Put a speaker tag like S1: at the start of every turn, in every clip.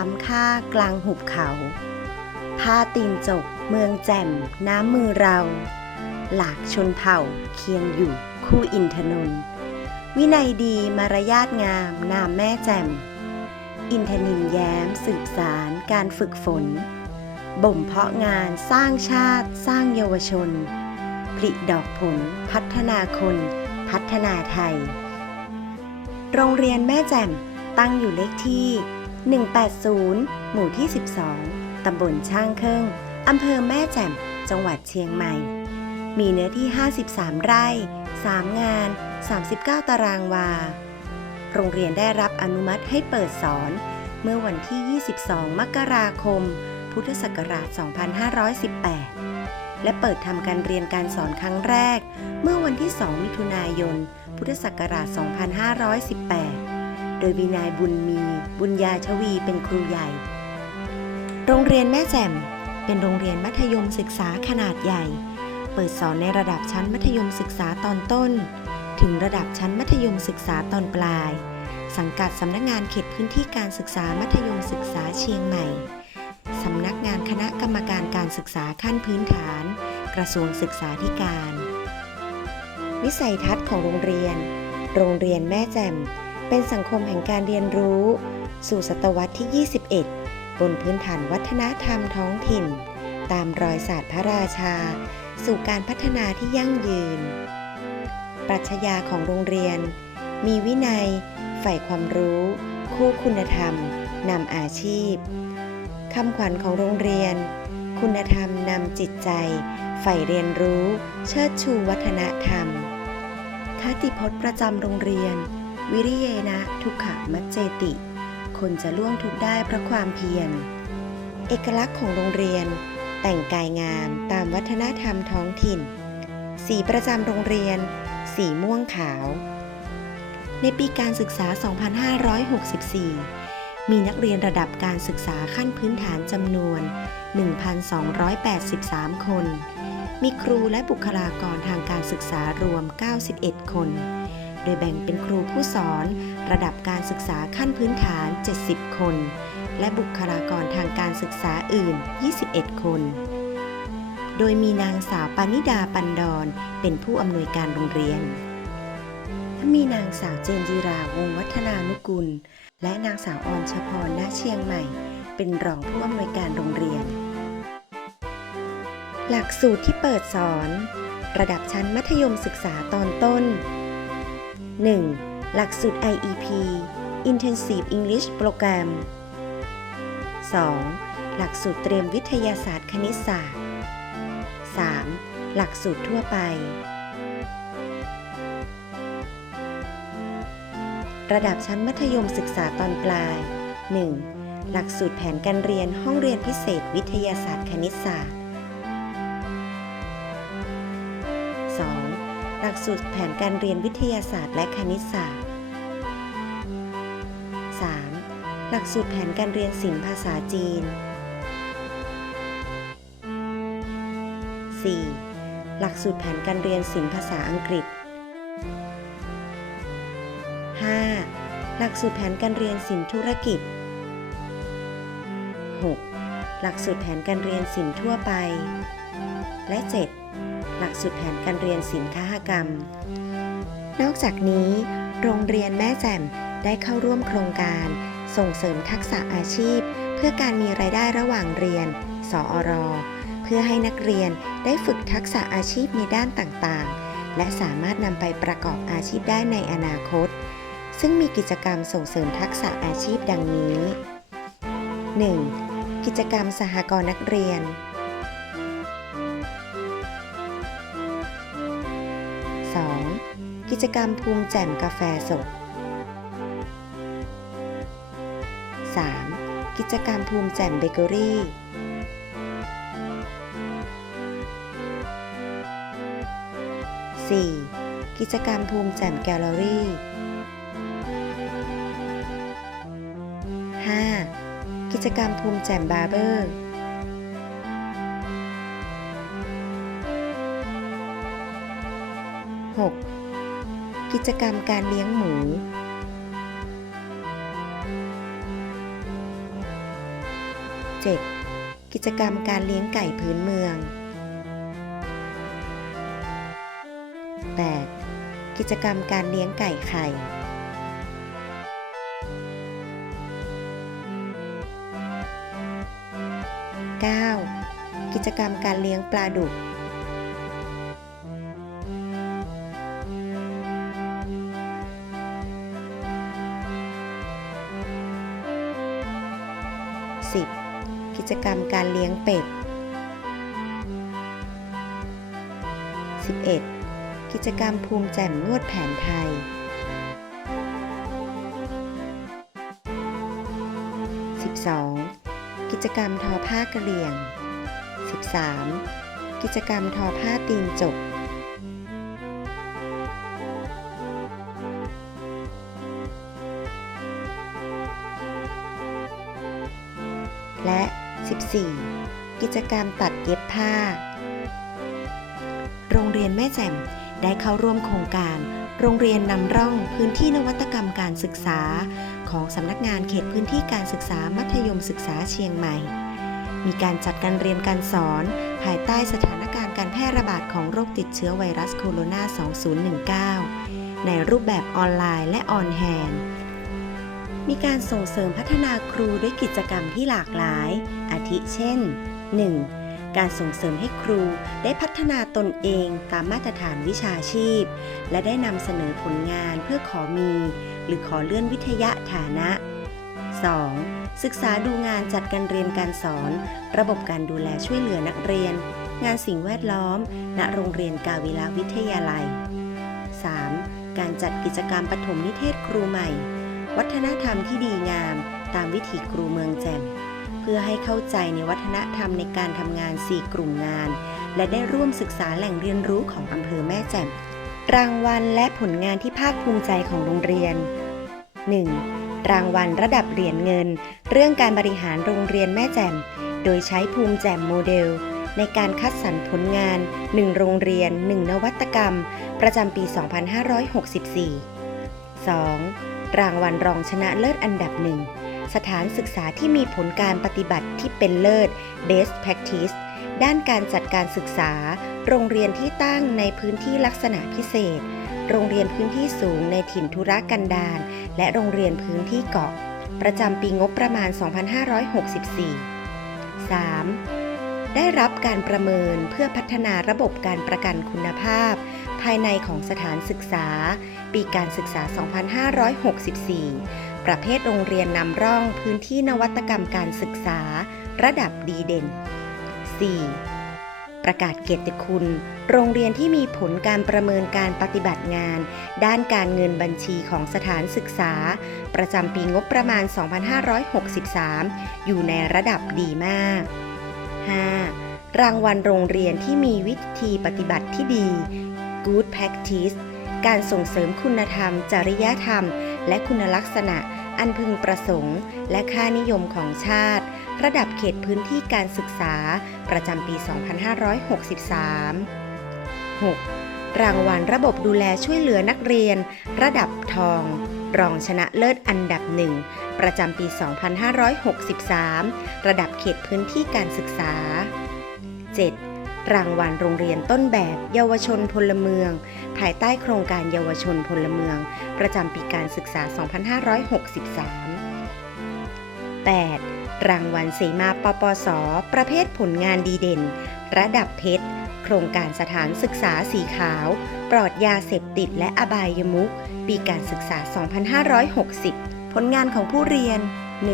S1: ล้ำค่ากลางหุบเขา ผ้าตีนจก เมืองแจ่ม น้ำมือเรา หลากชนเผ่าเคียงอยู่คู่อินทนนท์วินัยดีมารยาทงามนามแม่แจ่ม อินทนินแย้มสืบสารการฝึกฝน บ่มเพาะงานสร้างชาติสร้างเยาวชน ผลิดอกผลพัฒนาคน พัฒนาไทย โรงเรียนแม่แจ่มตั้งอยู่เลขที่ 180 หมู่ที่ 12 ตำบลช่างเครื่องอำเภอแม่แจ่ม จังหวัดเชียงใหม่ มีเนื้อที่ 53 ไร่ 3 งาน 39 ตารางวา โรงเรียนได้รับอนุมัติให้เปิดสอน เมื่อวันที่ 22 มกราคม พุทธศักราช 2518 และเปิดทำการเรียนการสอนครั้งแรก เมื่อวันที่ 2 มิถุนายน พุทธศักราช 2518 โดยวินายบุญมี บุญญาชวีเป็นครูใหญ่ โรงเรียนแม่แจ่มเป็นโรงเรียนมัธยมศึกษาขนาดใหญ่ เปิดสอนในระดับชั้นมัธยมศึกษาตอนต้น ถึงระดับชั้นมัธยมศึกษาตอนปลาย สังกัดสำนักงานเขตพื้นที่การศึกษามัธยมศึกษาเชียงใหม่สำนักงานคณะกรรมการการศึกษาขั้นพื้นฐาน กระทรวงศึกษาธิการ วิสัยทัศน์ของโรงเรียน โรงเรียนแม่แจ่ม เป็นสังคมแห่งการเรียนรู้ สู่ศตวรรษที่ 21 บนพื้นฐานวัฒนธรรมท้องถิ่น ตามรอยศาสตร์พระราชา สู่การพัฒนาที่ยั่งยืน ปรัชญาของโรงเรียน มีวินัย ใฝ่ความรู้ คู่คุณธรรมนำอาชีพคำขวัญของโรงเรียน คุณธรรมนำจิตใจ ใฝ่เรียนรู้ เชิดชูวัฒนธรรมคติพจน์ประจำโรงเรียน วิริเยนะทุกขมัจเจติ คนจะล่วงทุกได้เพราะความเพียร เอกลักษณ์ของโรงเรียน แต่งกายงามตามวัฒนธรรมท้องถิ่น สีประจำโรงเรียน สีม่วงขาว ในปีการศึกษา 2564 มีนักเรียนระดับการศึกษาขั้นพื้นฐานจำนวน 1,283 คน มีครูและบุคลากรทางการศึกษารวม 91 คน โดยแบ่งเป็นครูผู้สอน ระดับการศึกษาขั้นพื้นฐาน 70 คน และบุคลากรทางการศึกษาอื่น 21 คน โดยมีนางสาวปานิดาปันดอนเป็นผู้อำนวยการโรงเรียน มีนางสาวเจนจิราวงวัฒนานุกุล และนางสาวออมชพรณเชียงใหม่ เป็นรองผู้อำนวยการโรงเรียน หลักสูตรที่เปิดสอนระดับชั้นมัธยมศึกษาตอนต้น 1. หลักสูตร IEP Intensive English Program 2. หลักสูตรเตรียมวิทยาศาสตร์คณิตศาสตร์ 3. หลักสูตรทั่วไป ระดับชั้นมัธยมศึกษาตอนปลาย 1. หลักสูตรแผนการเรียนห้องเรียนพิเศษวิทยาศาสตร์คณิตศาสตร์ ลักสูตรแผนการเรียนวิทยาศาสตร์และคณิตศาสตร์ 3. หลักสูตรแผนการเรียนศิลป์ภาษาจีน 4. หลักสูตรแผนการเรียนศิลป์ภาษาอังกฤษ 5. หลักสูตรแผนการเรียนศิลป์ธุรกิจ 6. หลักสูตรแผนการเรียนศิลป์ทั่วไป และ 7. หลักสูตรแผนการเรียนศิลป์คหกรรม นอกจากนี้ โรงเรียนแม่แจ่มได้เข้าร่วมโครงการ ส่งเสริมทักษะอาชีพ เพื่อการมีรายได้ระหว่างเรียน สอรเพื่อให้นักเรียนได้ฝึกทักษะอาชีพในด้านต่างๆ และสามารถนำไปประกอบอาชีพได้ในอนาคต ซึ่งมีกิจกรรมส่งเสริมทักษะอาชีพดังนี้ 1. กิจกรรมสหกรณ์นักเรียน จกรรมภูมิแจ่มกาแฟสด 3. กิจกรรมภูมิแจ่มเบเกอรี่ 4. กิจกรรมภูมิแจ่มแกลเลอรี่ 5. กิจกรรมภูมิแจ่มบาร์เบอร์ 6. กิจกรรมการเลี้ยงหมู 7. กิจกรรมการเลี้ยงไก่พื้นเมือง 8. กิจกรรมการเลี้ยงไก่ไข่ 9. กิจกรรมการเลี้ยงปลาดุก 10. กิจกรรมการเลี้ยงเป็ด 11. กิจกรรมภูมิแจ่มนวดแผนไทย 12. กิจกรรมทอผ้ากระเหลี่ยง 13. กิจกรรมทอผ้าตีนจก 4. กิจกรรมตัดเย็บผ้า โรงเรียนแม่แจ่มได้เข้าร่วมโครงการ โรงเรียนนำร่องพื้นที่นวัตกรรมการศึกษา ของสำนักงานเขตพื้นที่การศึกษามัธยมศึกษาเชียงใหม่ มีการจัดการเรียนการสอน ภายใต้สถานการณ์การแพร่ระบาดของโรคติดเชื้อไวรัสโคโรนา 2019 ในรูปแบบออนไลน์และออนแฮนมีการส่งเสริมพัฒนาครูด้วยกิจกรรมที่หลากหลาย อาทิเช่น 1. การส่งเสริมให้ครูได้พัฒนาตนเองตามมาตรฐานวิชาชีพ และได้นำเสนอผลงานเพื่อขอมี หรือขอเลื่อนวิทยาฐานะ 2. ศึกษาดูงานจัดการเรียนการสอน ระบบการดูแลช่วยเหลือนักเรียน งานสิ่งแวดล้อม ณโรงเรียนกาวิลาวิทยาลัย 3. การจัดกิจกรรมปฐมนิเทศครูใหม่ วัฒนธรรมที่ดีงาม ตามวิถีครูเมืองแจ่ม เพื่อให้เข้าใจในวัฒนธรรมในการทำงาน 4 กลุ่มงาน และได้ร่วมศึกษาแหล่งเรียนรู้ของอำเภอแม่แจ่ม รางวัลและผลงานที่ภาคภูมิใจของโรงเรียน 1. รางวัลระดับเหรียญเงิน เรื่องการบริหารโรงเรียนแม่แจ่ม โดยใช้ภูมิแจ่มโมเดล ในการคัดสรรผลงาน 1 โรงเรียน 1 นวัตกรรม ประจำปี 2564 2. รางวัลรองชนะเลิศอันดับหนึ่ง สถานศึกษาที่มีผลการปฏิบัติที่เป็นเลิศ Best Practice ด้านการจัดการศึกษา โรงเรียนที่ตั้งในพื้นที่ลักษณะพิเศษ โรงเรียนพื้นที่สูงในถิ่นธุรกันดารและโรงเรียนพื้นที่เกาะ ประจำปีงบประมาณ 2564 3. ได้รับการประเมินเพื่อพัฒนาระบบการประกันคุณภาพ ภายในของสถานศึกษา ปีการศึกษา 2564 ประเภทโรงเรียนนำร่องพื้นที่นวัตกรรมการศึกษา ระดับดีเด่น 4. ประกาศเกียรติคุณ โรงเรียนที่มีผลการประเมินการปฏิบัติงาน ด้านการเงินบัญชีของสถานศึกษา ประจำปีงบประมาณ 2563 อยู่ในระดับดีมาก 5. รางวัลโรงเรียนที่มีวิธีปฏิบัติที่ดี Good Practice การส่งเสริมคุณธรรม จริยธรรม และคุณลักษณะอันพึงประสงค์ และค่านิยมของชาติ ระดับเขตพื้นที่การศึกษา ประจำปี 2563 6. รางวัลระบบดูแลช่วยเหลือนักเรียน ระดับทอง รองชนะเลิศอันดับหนึ่งประจำปี 2563 ระดับเขตพื้นที่การศึกษา 7. รางวัลโรงเรียนต้นแบบ เยาวชนพลเมือง ภายใต้โครงการเยาวชนพลเมือง ประจำปีการศึกษา 2563 8. รางวัลเสมาปปส ประเภทผลงานดีเด่น ระดับเพชร โครงการสถานศึกษาสีขาว ปลอดยาเสพติดและอบายมุขปีการศึกษา 2560 ผลงานของผู้เรียน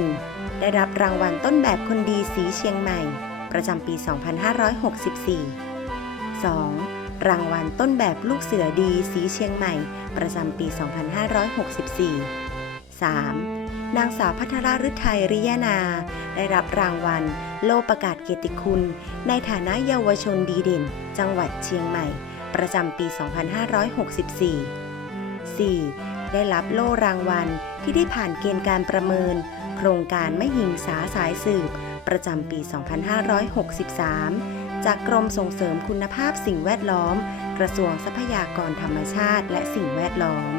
S1: 1. ได้รับรางวัลต้นแบบคนดีสีเชียงใหม่ ประจำปี 2564 2. รางวัลต้นแบบลูกเสือดีสีเชียงใหม่ ประจำปี 2564 3. นางสาวพัทรฤทัยริยนา ได้รับรางวัล โลประกาศเกียรติคุณ ในฐานะเยาวชนดีเด่น จังหวัดเชียงใหม่ ประจำปี 2564 4. ได้รับโล่รางวัลที่ได้ผ่านเกณฑ์การประเมิน โครงการไม่หิงสาสายสืบ ประจำปี 2563 จากกรมส่งเสริมคุณภาพสิ่งแวดล้อม กระทรวงทรัพยากรธรรมชาติและสิ่งแวดล้อม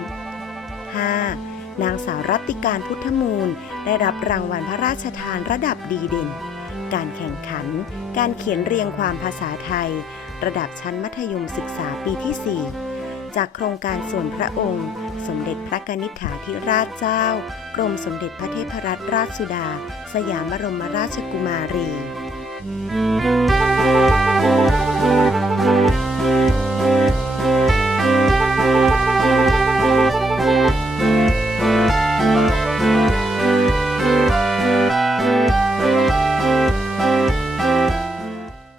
S1: 5. นางสาวรัติการพุทธมูล ได้รับรางวัลพระราชทานระดับดีเด่น การแข่งขัน การเขียนเรียงความภาษาไทย ระดับชั้นมัธยมศึกษาปีที่ 4 จากโครงการส่วนพระองค์ สมเด็จพระกนิษฐาธิราชเจ้า กรมสมเด็จพระเทพรัตนราชสุดา สยามบรมราชกุมารี Música